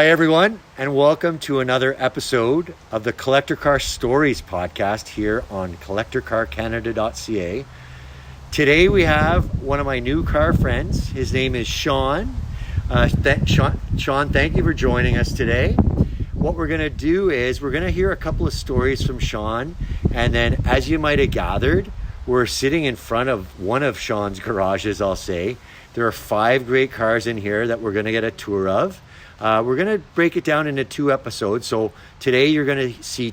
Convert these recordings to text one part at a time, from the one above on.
Hi, everyone, and welcome to another episode of the Collector Car Stories podcast here on collectorcarcanada.ca. Today we have one of my new car friends. His name is Shawn. Shawn, thank you for joining us today. What we're going to do is we're going to hear a couple of stories from Shawn, and then as you might have gathered, we're sitting in front of one of Shawn's garages, I'll say. There are 5 great cars in here that we're going to get a tour of. We're going to break it down into 2 episodes. So today you're going to see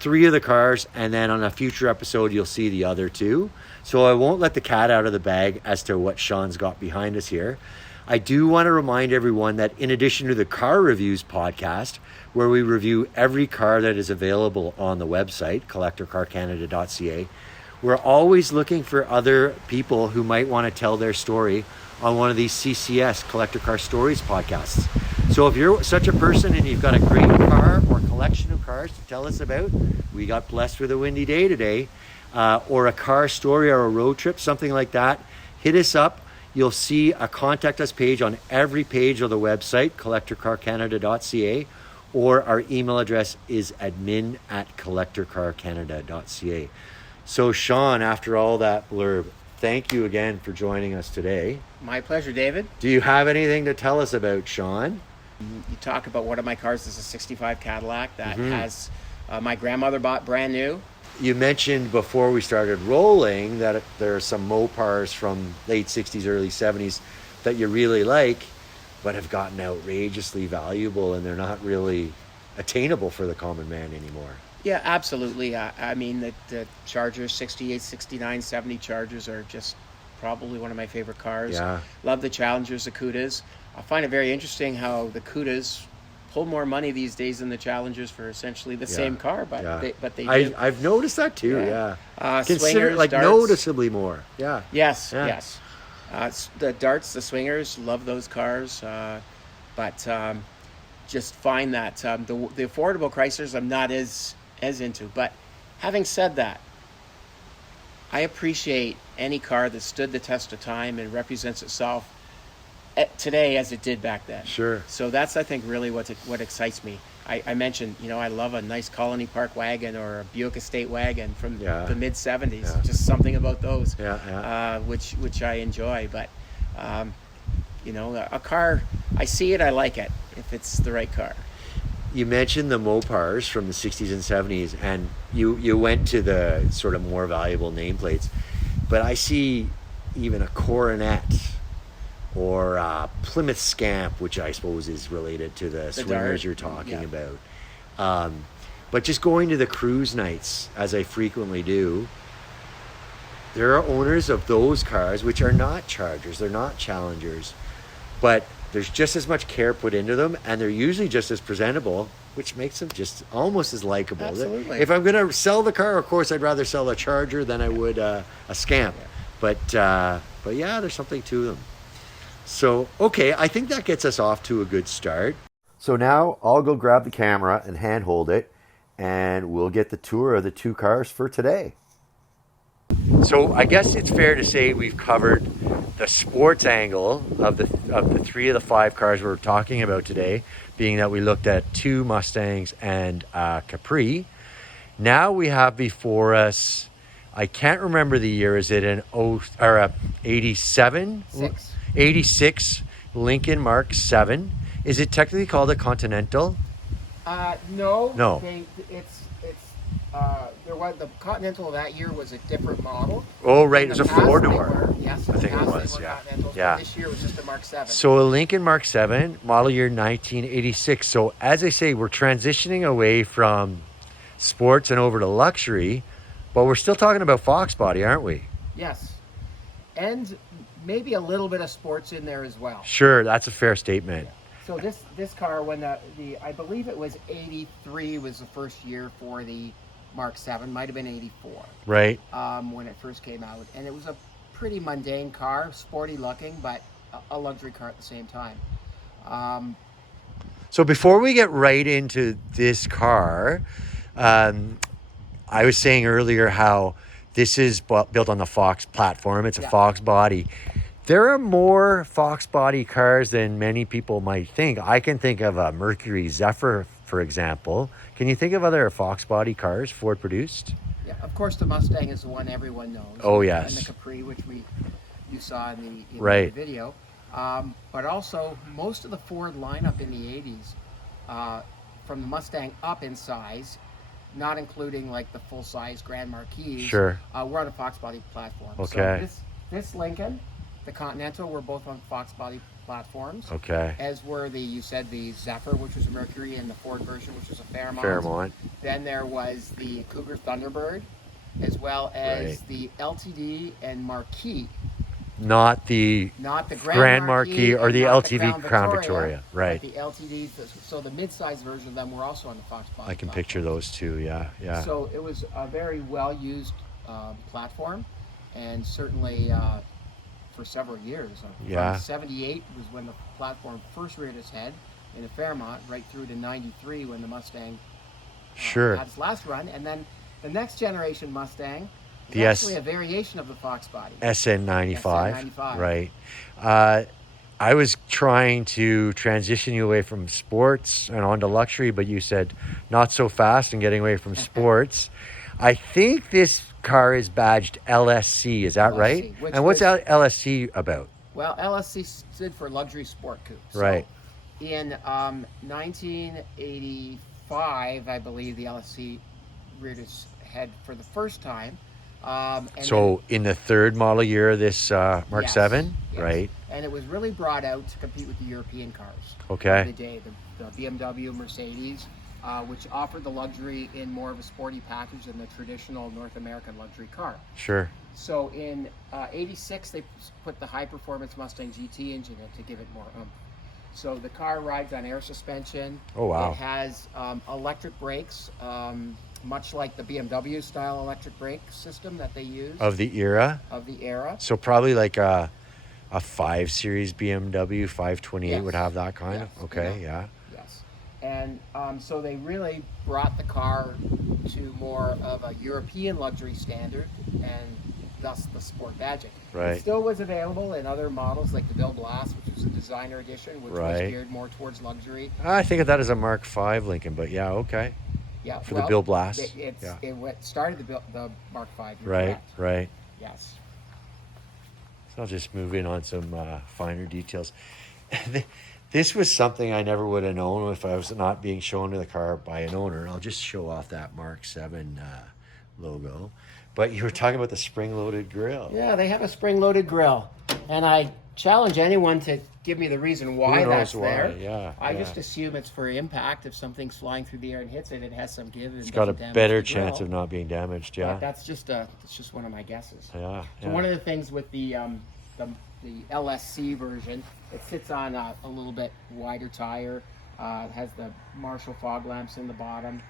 3 of the cars, and then on a future episode you'll see the other 2. So I won't let the cat out of the bag as to what Shawn's got behind us here. I do want to remind everyone that in addition to the Car Reviews podcast, where we review every car that is available on the website, collectorcarcanada.ca, we're always looking for other people who might want to tell their story on one of these CCS, Collector Car Stories podcasts. So if you're such a person and you've got a great car or collection of cars to tell us about, we got blessed with a windy day today, or a car story or a road trip, something like that, hit us up. You'll see a contact us page on every page of the website, collectorcarcanada.ca, or our email address is admin@collectorcarcanada.ca. So Shawn, after all that blurb, thank you again for joining us today. My pleasure, David. Do you have anything to tell us about, Shawn? You talk about one of my cars. This is a 65 Cadillac that has my grandmother bought brand new. You mentioned before we started rolling that there are some mopars from late 60s, early 70s that you really like, but have gotten outrageously valuable and they're not really attainable for the common man anymore. Yeah, absolutely. I mean, the Chargers, 68, 69, 70 Chargers are just probably one of my favorite cars. Yeah. Love the Challengers, the Cudas. I find it very interesting how the Cudas pull more money these days than the Challengers for essentially the same car, but they do. I've noticed that too, yeah. Swingers, Consider like darts. Noticeably more, yeah. Yes. The darts, the swingers, love those cars, but just find that the affordable Chryslers I'm not as into. But having said that, I appreciate any car that stood the test of time and represents itself today as it did back then. Sure. So that's, I think, really what excites me. I mentioned, I love a nice Colony Park wagon or a Buick Estate wagon from the mid 70s. Yeah. Just something about those, which I enjoy. But a car, I see it, I like it if it's the right car. You mentioned the mopars from the 60s and 70s, and you went to the sort of more valuable nameplates, but I see even a Coronet or a Plymouth Scamp, which I suppose is related to the swingers you're talking about. But just going to the cruise nights, as I frequently do, there are owners of those cars which are not Chargers, they're not Challengers, but there's just as much care put into them, and they're usually just as presentable, which makes them just almost as likable. Absolutely. If I'm going to sell the car, of course, I'd rather sell a Charger than I would a Scamp. Yeah. But yeah, there's something to them. So, okay, I think that gets us off to a good start. So now I'll go grab the camera and handhold it, and we'll get the tour of the 2 cars for today. So I guess it's fair to say we've covered the sports angle of the 3 of the 5 cars we're talking about today, being that we looked at 2 Mustangs and Capri. Now we have before us, I can't remember the year, is it an 87? 86 Lincoln Mark 7. Is it technically called a Continental? No. No. The Continental that year was a different model. Oh, right. It was a 4-door. Yes, I think it was, yeah. Yeah. This year was just a Mark 7. So a Lincoln Mark 7, model year 1986. So as I say, we're transitioning away from sports and over to luxury, but we're still talking about Foxbody, aren't we? Yes. And maybe a little bit of sports in there as well. Sure, that's a fair statement. So this car, when I believe it was 83 was the first year for the Mark 7, might have been 84. Right. When it first came out. And it was a pretty mundane car, sporty looking, but a luxury car at the same time. So before we get right into this car, I was saying earlier how this is built on the Fox platform. It's a Foxbody. There are more Foxbody cars than many people might think. I can think of a Mercury Zephyr, for example. Can you think of other Foxbody cars Ford produced? Yeah, of course, the Mustang is the one everyone knows. Oh, and, yes. And the Capri, which you saw in the Right. video. But also, most of the Ford lineup in the 80s, from the Mustang up in size, not including like the full-size Grand Marquis, Sure. were on a Foxbody platform. Okay. So this Lincoln, the Continental, were both on Foxbody platforms. Okay. As were the Zephyr, which was a Mercury, and the Ford version, which was a Fairmont. Fairmont. Then there was the Cougar Thunderbird, as well as Right. the LTD and Marquis. Not the Not the Grand Marquis or and the not LTV Crown Victoria. Right. But the LTDs, so the mid-size version of them were also on the Foxbody. I can picture those two. Yeah. Yeah. So it was a very well-used platform, and certainly for several years. Yeah. From 78 was when the platform first reared its head in the Fairmont, right through to 93 when the Mustang Sure. had its last run. And then the next generation Mustang is The actually a variation of the Foxbody. SN95. SN95. Right. I was trying to transition you away from sports and onto luxury, but you said not so fast and getting away from sports. I think this car is badged LSC. Is that LSC, right? which And what's was- LSC about? Well, LSC stood for Luxury Sport Coupe. So Right. in 1985, I believe the LSC reared its head for the first time. And So in the third model year of this Mark Yes, 7, yes. right? And it was really brought out to compete with the European cars Okay. of the day, the BMW, Mercedes, which offered the luxury in more of a sporty package than the traditional North American luxury car. Sure. So in 86, they put the high-performance Mustang GT engine in to give it more oomph. So the car rides on air suspension. Oh, wow. It has electric brakes, much like the BMW style electric brake system that they use Of the era. of the era. So probably like a 5 Series BMW 528 Yes. would have that kind Yes. of. Okay, yeah. Yes. And so they really brought the car to more of a European luxury standard, and thus the sport badging. Right. It still was available in other models like the Bill Blast, which was a designer edition, which was Right. geared more towards luxury. I think of that as a Mark 5 Lincoln, but yeah, okay. Yeah, For the Bill Blast. It Yeah. started the Mark V. You're Right, correct. right. Yes. So I'll just move in on some finer details. This was something I never would have known if I was not being shown to the car by an owner. I'll just show off that Mark 7 logo. But you were talking about the spring-loaded grille. Yeah, they have a spring-loaded grill, and I challenge anyone to give me the reason why Who knows that's there. why? Yeah, I yeah. just assume it's for impact. If something's flying through the air and hits it, it has some give. It's got a better chance of not being damaged, yeah. But that's just one of my guesses. Yeah, So yeah. one of the things with the LSC version, it sits on a little bit wider tire. It has the Marshall fog lamps in the bottom.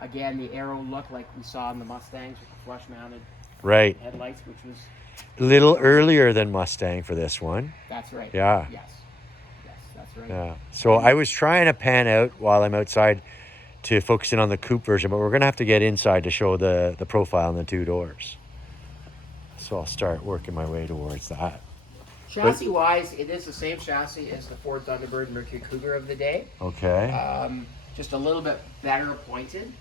Again, the aero look like we saw in the Mustangs with the flush-mounted Right. headlights, which was A little earlier than Mustang for this one. that's right. Yeah. Yes, that's right. Yeah. So I was trying to pan out while I'm outside to focus in on the coupe version, but we're going to have to get inside to show the profile and the two doors. So I'll start working my way towards that. Chassis-wise, it is the same chassis as the Ford Thunderbird Mercury Cougar of the day. Okay. Just a little bit better appointed.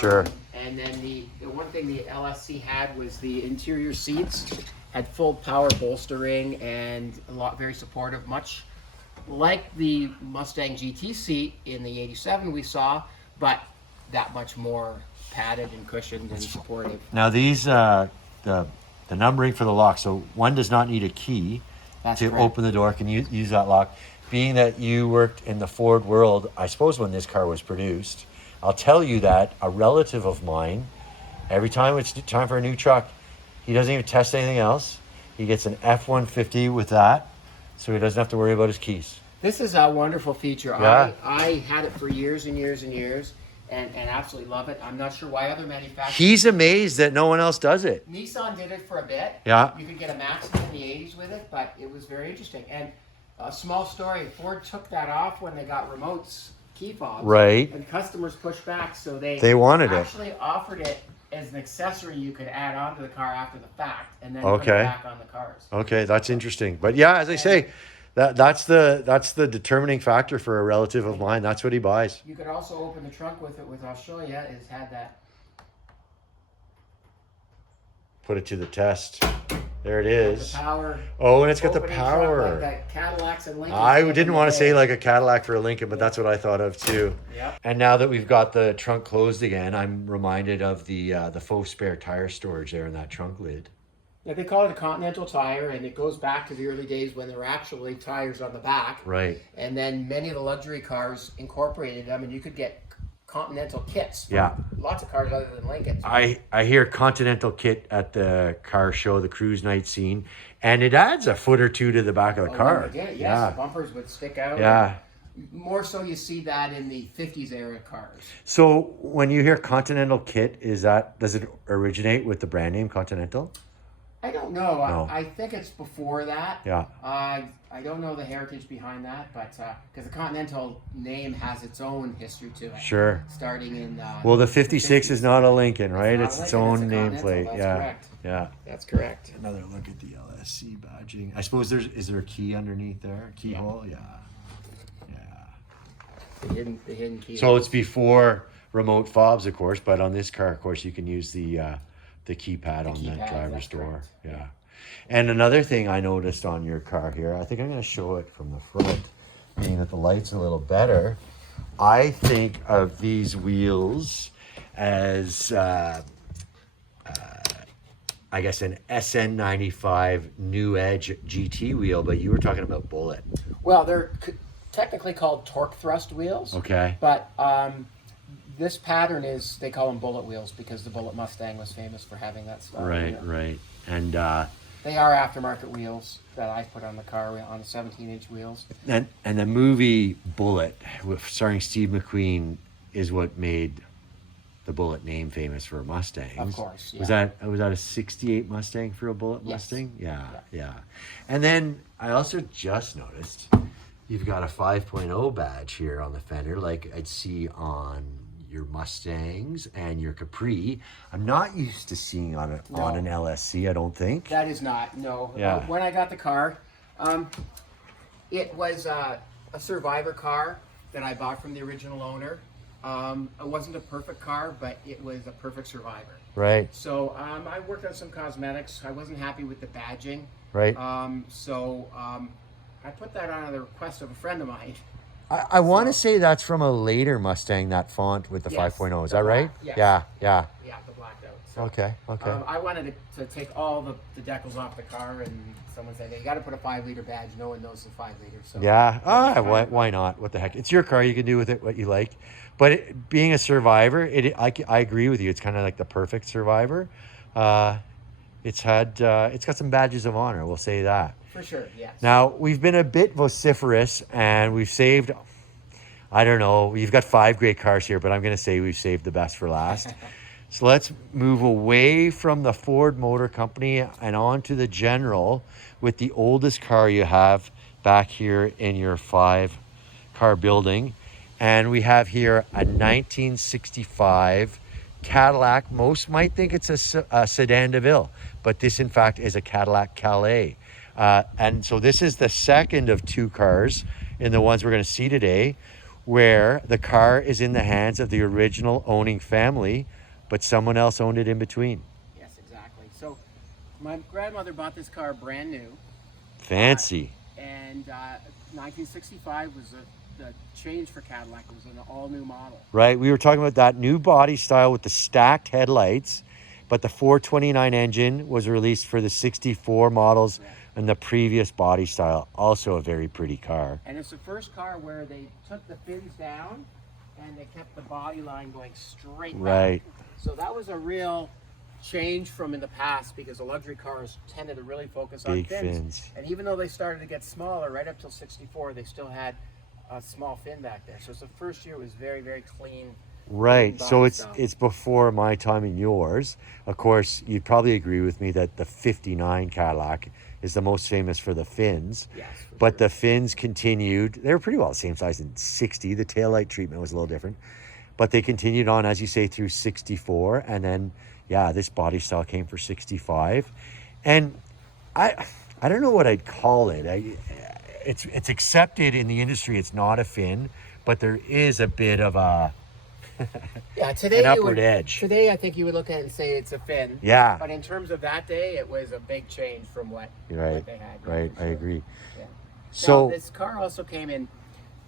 Sure. And then the one thing the LSC had was the interior seats had full power bolstering and very supportive, much like the Mustang GT seat in the 87 we saw, but that much more padded and cushioned and supportive. Now these, the numbering for the lock, so one does not need a key That's to correct. open the door, can use that lock. Being that you worked in the Ford world, I suppose when this car was produced, I'll tell you that a relative of mine, every time it's time for a new truck, he doesn't even test anything else. He gets an F-150 with that, so he doesn't have to worry about his keys. This is a wonderful feature. Yeah. I had it for years and years and years and absolutely love it. I'm not sure why other manufacturers... He's amazed that no one else does it. Nissan did it for a bit. Yeah. You could get a Maxima in the 80s with it, but it was very interesting. And a small story, Ford took that off when they got remotes, key fobs. Right. And customers pushed back, so They wanted it. actually offered it as an accessory you could add onto the car after the fact, and then put it Okay. back on the cars. Okay, that's interesting. But yeah, as I say, that's the determining factor for a relative of mine. That's what he buys. You could also open the trunk with it, which I'll show you, is had that. Put it to the test. There it The is. power. Oh, and it's got the opening trunk power. like that Cadillacs and Lincolns I back in didn't the want to day. say like a Cadillac for a Lincoln, but that's what I thought of too. Yep. And now that we've got the trunk closed again, I'm reminded of the faux spare tire storage there in that trunk lid. Yeah, they call it a Continental tire, and it goes back to the early days when there were actually tires on the back. Right. And then many of the luxury cars incorporated them, and you could get Continental kits. From Yeah. Lots of cars other than Lincolns. I hear Continental kit at the car show, the cruise night scene, and it adds a foot or two to the back of the car. When they did it, yes, Yeah. the bumpers would stick out. Yeah. More so, you see that in the '50s era cars. So when you hear Continental kit, does it originate with the brand name Continental? I don't know. No. I think it's before that. Yeah. I don't know the heritage behind that, but because the Continental name has its own history to it. Sure. Starting in. Well, the 56 is not a Lincoln, right? not It's a its Lincoln, own it's a Continental, nameplate. that's Yeah. correct. Yeah. That's correct. Another look at the LSC badging. I suppose is there a key underneath there? Keyhole? Yeah. Yeah. The hidden key. So it's before remote fobs, of course, but on this car, of course, you can use the keypad on the keypad, driver's that's door. correct. Yeah. And another thing I noticed on your car here, I think I'm going to show it from the front, being that the light's a little better. I think of these wheels as, I guess, an SN95 New Edge GT wheel, but you were talking about Bullet. Well, they're technically called torque thrust wheels. Okay. But this pattern is, they call them bullet wheels because the Bullet Mustang was famous for having that style. Right, wheel. right. And They are aftermarket wheels that I put on the car on 17-inch wheels. And the movie Bullet, starring Steve McQueen, is what made the Bullet name famous for Mustangs. Of course, yeah. Was that a '68 Mustang for a Bullet Yes. Mustang? Yeah. And then I also just noticed you've got a 5.0 badge here on the fender, like I'd see on your Mustangs and your Capri. I'm not used to seeing on an LSC, I don't think. That is not, no. Yeah. When I got the car, it was a Survivor car that I bought from the original owner. It wasn't a perfect car, but it was a perfect Survivor. Right, So I worked on some cosmetics. I wasn't happy with the badging. right. So I put that on at the request of a friend of mine. I want to say that's from a later Mustang, that font with the Yes, 5.0. Is the that right? black, yes. Yeah. Yeah, the blacked out. So, Okay. I wanted to take all the decals off the car, and someone said, hey, you got to put a 5-liter badge. No one knows the 5 liters. So Yeah. Why not? What the heck? It's your car. You can do with it what you like. But being a Survivor, I agree with you. It's kind of like the perfect Survivor. It's got some badges of honor. We'll say that. For sure, yes. Now, we've been a bit vociferous and we've saved, I don't know, you've got 5 great cars here, but I'm going to say we've saved the best for last. So let's move away from the Ford Motor Company and on to the General with the oldest car you have back here in your 5-car building. And we have here a 1965 Cadillac. Most might think it's a Sedan DeVille, but this in fact is a Cadillac Calais. And so this is the second of 2 cars in the ones we're going to see today, where the car is in the hands of the original owning family, but someone else owned it in between. Yes, exactly. So my grandmother bought this car brand new. Fancy. And 1965 was the change for Cadillac. It was an all-new model. Right. We were talking about that new body style with the stacked headlights, but the 429 engine was released for the 64 models. Yeah. And the previous body style, also a very pretty car. And it's the first car where they took the fins down and they kept the body line going straight back. Right. So that was a real change from in the past, because the luxury cars tended to really focus on Big fins. And even though they started to get smaller, right up till 64, they still had a small fin back there. So the first year was very, very clean. Right. clean So body it's style. it's before my time and yours. Of course, you'd probably agree with me that the 59 Cadillac is the most famous for the fins. Yes, for But sure. the fins continued. They were pretty well the same size in 60. The taillight treatment was a little different. But they continued on, as you say, through 64. And then yeah, this body style came for 65. And I don't know what I'd call it. It's accepted in the industry. It's not a fin, but there is a bit of a Yeah, today an upward edge. Today, I think you would look at it and say it's a fin. Yeah. But in terms of that day, it was a big change from what they had. Right. Sure. I agree. Yeah. So now, this car also came in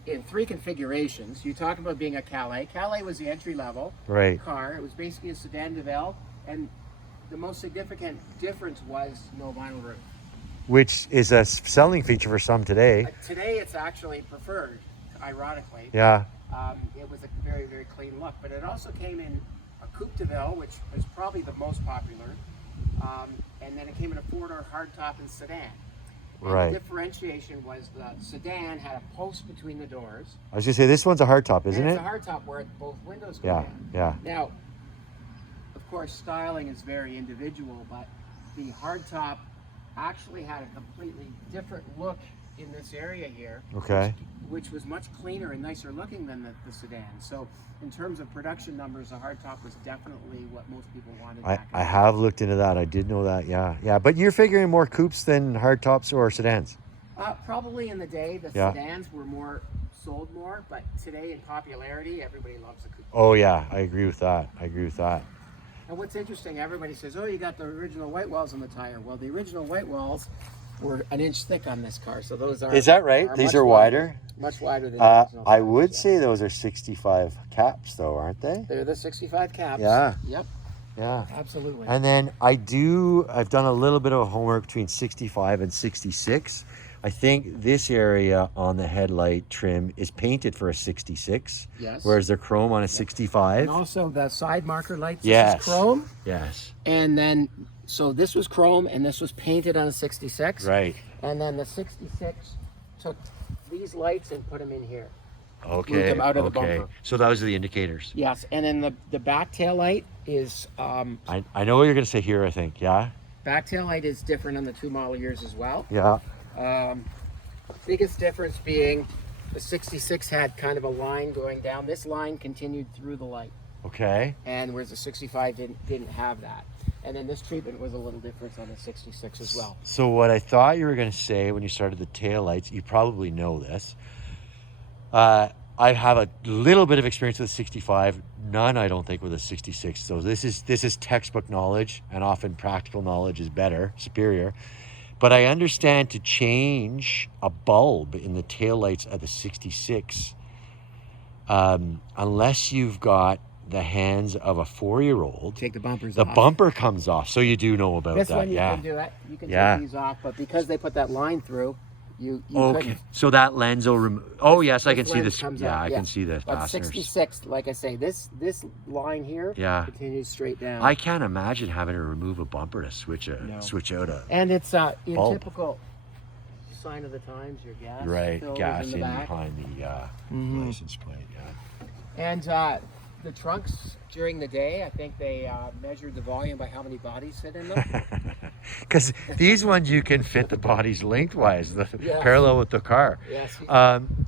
3 configurations. You talked about being a Calais. Calais was the entry level car. It was basically a sedan DeVille, and the most significant difference was no vinyl roof, which is a selling feature for some today. Today, it's actually preferred, ironically. Yeah. It was a very, very clean look, but it also came in a Coupe DeVille, which was probably the most popular, and then it came in a 4-door hardtop and sedan. And the differentiation was the sedan had a post between the doors. I was gonna say this one's a hardtop, isn't it? It's a hardtop where both windows go down. Yeah. Now, of course, styling is very individual, but the hardtop actually had a completely different look in this area here. Okay. Which was much cleaner and nicer looking than the sedan. So in terms of production numbers, the hardtop was definitely what most people wanted. I have looked into that. I did know that. Yeah. But you're figuring more coupes than hardtops or sedans? Probably in the day, the sedans were sold more, but today in popularity, everybody loves the coupe. Oh yeah, I agree with that. And what's interesting, everybody says, oh, you got the original white walls on the tire. Well, the original white walls were an inch thick on this car, so those are. Is that right? These are wider? Much wider than the original I would say those are 65 caps, though, aren't they? They're the 65 caps. Yeah. Yep. Yeah. Absolutely. And then I've done a little bit of homework between 65 and 66. I think this area on the headlight trim is painted for a 66. Yes. Whereas they're chrome on a 65. And also the side marker lights. Yes. This is chrome. Yes. And then, so this was chrome and this was painted on a 66. Right. And then the 66 took these lights and put them in here. Okay. Moved them out of the bumper. So those are the indicators. Yes. And then the back tail light is... I know what you're going to say here, I think. Yeah? Back tail light is different on the 2 model years as well. Yeah. Biggest difference being the 66 had kind of a line going down. This line continued through the light. Okay. And whereas the 65 didn't have that. And then this treatment was a little different on the 66 as well. So what I thought you were going to say when you started the tail lights, you probably know this. I have a little bit of experience with a 65, none I don't think with a 66. So this is textbook knowledge, and often practical knowledge is better, superior. But I understand to change a bulb in the taillights of the 66, unless you've got the hands of a 4-year-old, take the bumpers off. The bumper comes off. So you do know about this that. One you can do it. You can take these off, but because they put that line through, you couldn't. So that lens will remove. Oh yes, I can see this. Yeah, I can see this. But 66, like I say, this line here continues straight down. I can't imagine having to remove a bumper to switch out a. And it's your typical sign of the times. Your gas. Right, gas in behind the license plate. Yeah. And the trunks during the day, I think they measured the volume by how many bodies fit in them. Because these ones you can fit the bodies lengthwise, parallel with the car. Yes.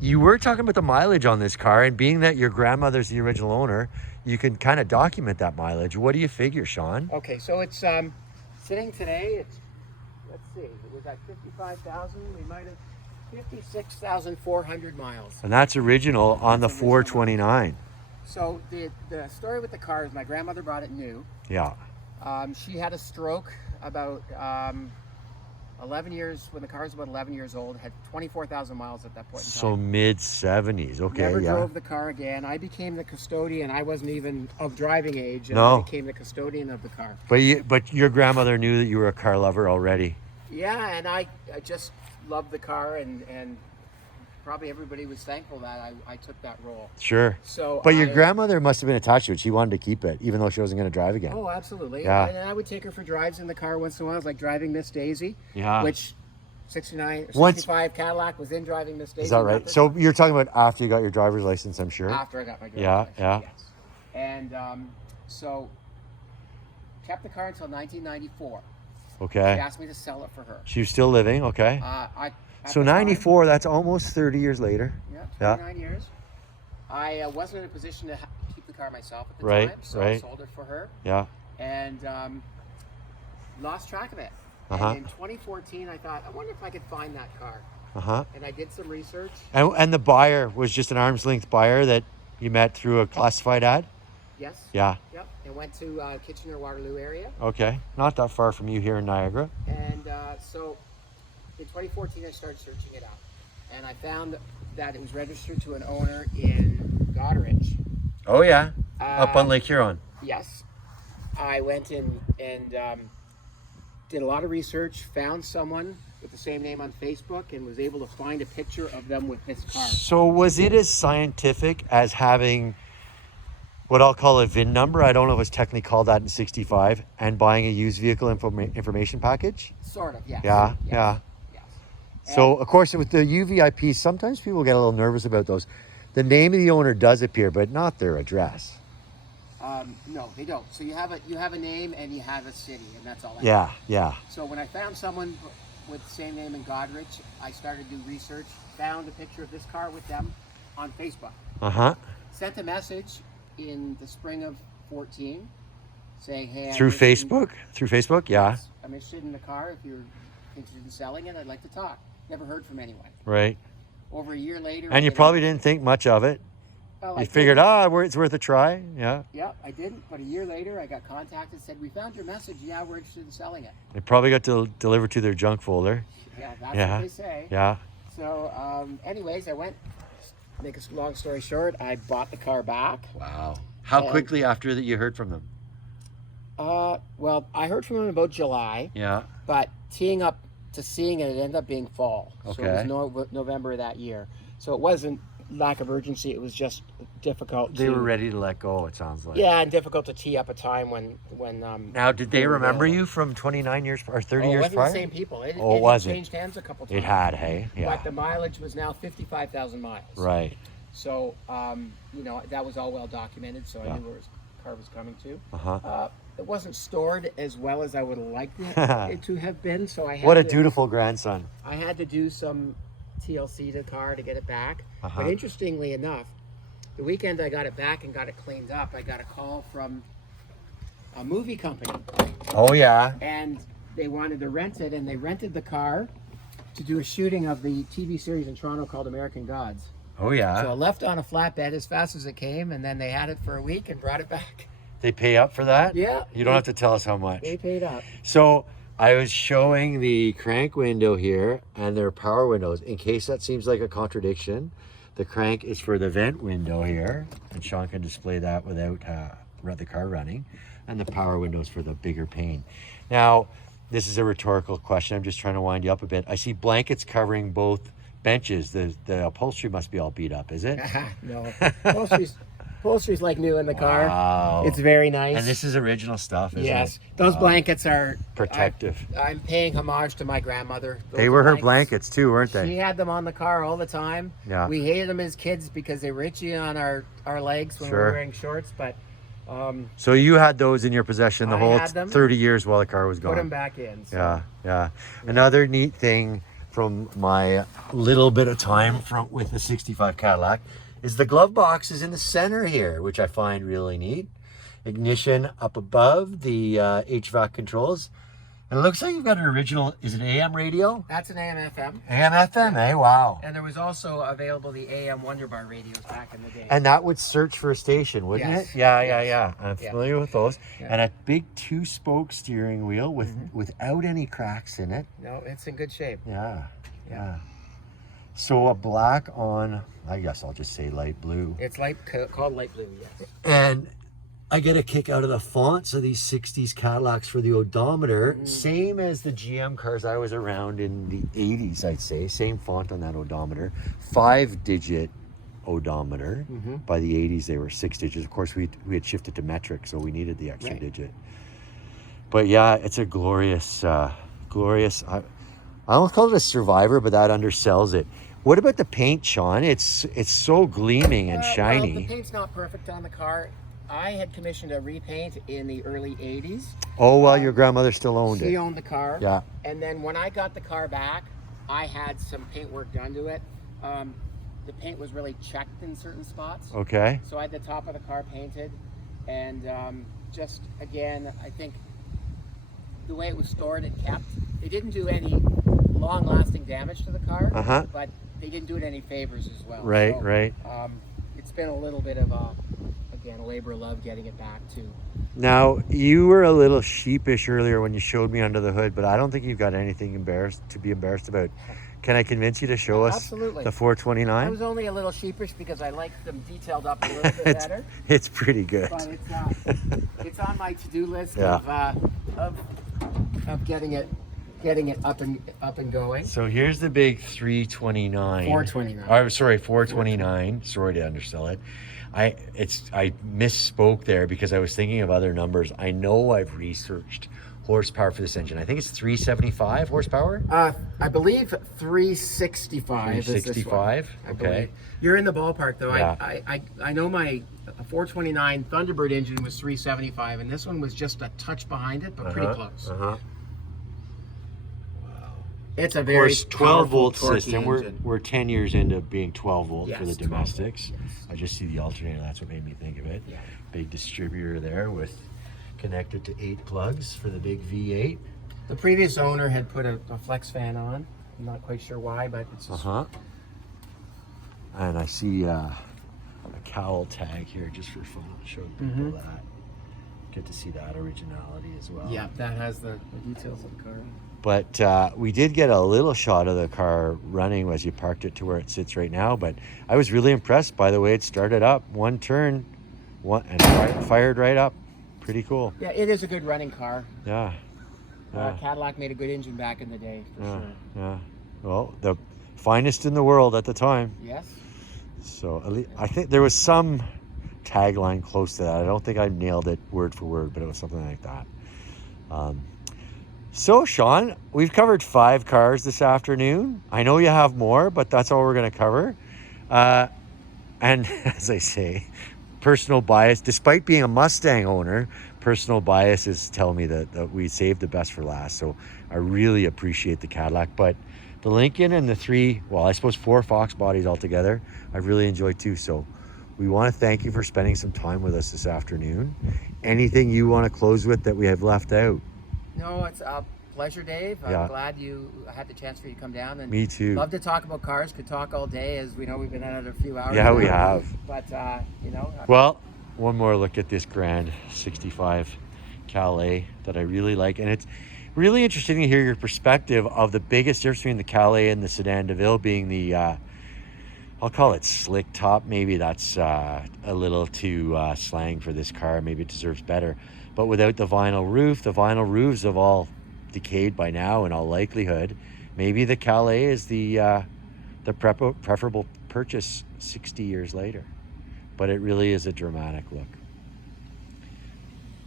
You were talking about the mileage on this car, and being that your grandmother's the original owner, you can kind of document that mileage. What do you figure, Shawn? Okay, so it's sitting today. It's let's see, it was at 55,000. We might have 56,400 miles. And that's original on the 429. So the story with the car is my grandmother brought it new. Yeah. She had a stroke about 11 years, when the car was about 11 years old, had 24,000 miles at that point in time. So mid-70s, okay. Never drove the car again. I became the custodian. I wasn't even of driving age, and No. I became the custodian of the car. But your grandmother knew that you were a car lover already. Yeah, and I just loved the car, and probably everybody was thankful that I took that role. Sure. So, but your grandmother must have been attached to it. She wanted to keep it, even though she wasn't going to drive again. Oh, absolutely. Yeah. And I would take her for drives in the car once in a while. It was like driving Miss Daisy. Yeah. Which 65 Cadillac was in driving Miss Daisy. Is that right? So you're talking about after you got your driver's license, I'm sure? After I got my driver's license, yeah. yes. And so kept the car until 1994. Okay. She asked me to sell it for her. She was still living, okay. So 94, that's almost 30 years later. Yeah, 29 years. I wasn't in a position to keep the car myself at the time, so I sold it for her. Yeah. and lost track of it. Uh-huh. And in 2014, I thought, I wonder if I could find that car. Uh-huh. And I did some research. And the buyer was just an arm's length buyer that you met through a classified ad? Yes. Yeah. Yep. And went to Kitchener-Waterloo area. Okay. Not that far from you here in Niagara. And so in 2014, I started searching it out. And I found that it was registered to an owner in Goderich. Oh, yeah. Up on Lake Huron. Yes. I went in and did a lot of research, found someone with the same name on Facebook, and was able to find a picture of them with this car. So was it as scientific as having what I'll call a VIN number? I don't know if it's technically called that in 65, and buying a used vehicle information package? Sort of, yes. Yeah, yes. yeah. Yes. So, of course, with the UVIP, sometimes people get a little nervous about those. The name of the owner does appear, but not their address. No, they don't. So you have a name and you have a city, and that's all. Yeah, yeah. So when I found someone with the same name in Goderich, I started to do research, found a picture of this car with them on Facebook. Uh-huh. Sent a message in the spring of 14 saying, hey, Through Facebook? Through Facebook, yeah. I'm interested in the car. If you're interested in selling it, I'd like to talk. Never heard from anyone. Right. Over a year later. And you probably didn't think much of it. Well, You figured, it's worth a try. Yeah. Yeah, I didn't. But a year later, I got contacted, said, we found your message. Yeah, we're interested in selling it. It probably got delivered to their junk folder. Yeah, that's what they say. Yeah. So, anyways, I went, make a long story short, I bought the car back. Wow. How quickly after that you heard from them? Well, I heard from them about July. Yeah. But teeing up to seeing it, it ended up being fall. Okay. So it was November of that year. So it wasn't lack of urgency. It was just difficult. They were ready to let go, it sounds like. Yeah, and difficult to tee up a time when. Now, did they remember you from 29 years or 30 years prior? It wasn't the same people. It wasn't. Changed hands a couple times. It had, hey? Yeah. But the mileage was now 55,000 miles. Right. So, that was all well documented, so I knew where the car was coming to. Uh-huh. It wasn't stored as well as I would have liked it to have been, so I had What a dutiful grandson. I had to do some TLC to the car to get it back. Uh-huh. But interestingly enough, the weekend I got it back and got it cleaned up, I got a call from a movie company. Oh, yeah. And they wanted to rent it, and they rented the car to do a shooting of the TV series in Toronto called American Gods. Oh, yeah. So I left on a flatbed as fast as it came, and then they had it for a week and brought it back. They pay up for that? Yeah. You don't have to tell us how much. They paid up. So I was showing the crank window here and their power windows. In case that seems like a contradiction, the crank is for the vent window here, and Shawn can display that without the car running, and the power windows for the bigger pane. Now, this is a rhetorical question. I'm just trying to wind you up a bit. I see blankets covering both benches. The upholstery must be all beat up, is it? No. Upholstery's like new in the car. Wow. It's very nice. And this is original stuff, isn't it? Yes. Those blankets are protective. I'm paying homage to my grandmother. They were her blankets too, weren't they? She had them on the car all the time. Yeah. We hated them as kids because they were itchy on our legs when we were wearing shorts, but so you had those in your possession the whole 30 years while the car was gone. Put them back in. So. Yeah. Another neat thing from my little bit of time with the 65 Cadillac is the glove box is in the center here, which I find really neat. Ignition up above, the HVAC controls. And it looks like you've got an original, is it AM radio? That's an AM FM. AM FM, eh? Wow. And there was also available the AM Wonderbar radios back in the day. And that would search for a station, wouldn't it? Yeah. I'm familiar with those. Yeah. And a big 2-spoke steering wheel without any cracks in it. No, it's in good shape. Yeah. So a black on, I guess I'll just say light blue. It's called light blue, yes. And I get a kick out of the fonts of these 60s Cadillacs for the odometer. Same as the GM cars I was around in the 80s, I'd say. Same font on that odometer. 5-digit odometer. By the 80s, they were 6 digits. Of course, we had shifted to metric, so we needed the extra digit. But yeah, it's a glorious, I almost call it a survivor, but that undersells it. What about the paint, Shawn? It's so gleaming and shiny. Well, the paint's not perfect on the car. I had commissioned a repaint in the early 80s. Oh, well, your grandmother still owned it. She owned the car. Yeah. And then when I got the car back, I had some paint work done to it. The paint was really checked in certain spots. Okay. So I had the top of the car painted, and just, again, I think the way it was stored and kept, they didn't do any long-lasting damage to the car, but they didn't do it any favors as well. Right, so, right. It's been a little bit of a labor of love getting it back to. Now, you were a little sheepish earlier when you showed me under the hood, but I don't think you've got anything to be embarrassed about. Can I convince you to show us Absolutely. the 429? I was only a little sheepish because I like them detailed up a little bit better. It's pretty good. But it's on my to-do list Yeah. of getting it up and going. So here's the big 329. 429. Oh, sorry, 429. Sorry to undersell it. I misspoke there because I was thinking of other numbers. I know I've researched horsepower for this engine. I think it's 375 horsepower. I believe 365. 365. Okay. You're in the ballpark though. Yeah. I know my 429 Thunderbird engine was 375, and this one was just a touch behind it, but pretty close. It's a Of very course, 12 volt torquey system. engine. We're 10 years into being 12 volt for the 12 domestics. volt, yes. I just see the alternator. That's what made me think of it. Yeah. Big distributor there with connected to 8 plugs for the big V8. The previous owner had put a flex fan on. I'm not quite sure why, but it's just... And I see a cowl tag here just for fun. I'll show people that. Get to see that originality as well. Yeah, that has the details of the car. But we did get a little shot of the car running as you parked it to where it sits right now. But I was really impressed by the way it started up. One turn, and fired right up. Pretty cool. Yeah, it is a good running car. Yeah. Cadillac made a good engine back in the day, for sure. Yeah. Well, the finest in the world at the time. Yes. So at least, I think there was some tagline close to that. I don't think I nailed it word for word, but it was something like that. So, Shawn, we've covered 5 cars this afternoon. I know you have more, but that's all we're going to cover. And as I say, personal bias, despite being a Mustang owner, personal biases tell me that we saved the best for last. So I really appreciate the Cadillac. But the Lincoln and the 4 Foxbodies altogether, I've really enjoyed too. So we want to thank you for spending some time with us this afternoon. Anything you want to close with that we have left out? No, it's a pleasure, Dave. I'm glad you had the chance for you to come down. And me too. Love to talk about cars. Could talk all day, as we know we've been at it a few hours. Yeah, now. we have. But, Well, one more look at this grand 65 Calais that I really like. And it's really interesting to hear your perspective of the biggest difference between the Calais and the Sedan DeVille being the, I'll call it slick top. Maybe that's a little too slang for this car. Maybe it deserves better. But without the vinyl roofs have all decayed by now in all likelihood. Maybe the Calais is the preferable purchase 60 years later. But it really is a dramatic look.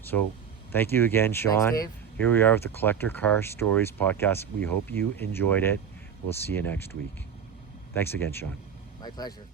So thank you again, Shawn. Thanks, Dave. Here we are with the Collector Car Stories podcast. We hope you enjoyed it. We'll see you next week. Thanks again, Shawn. My pleasure.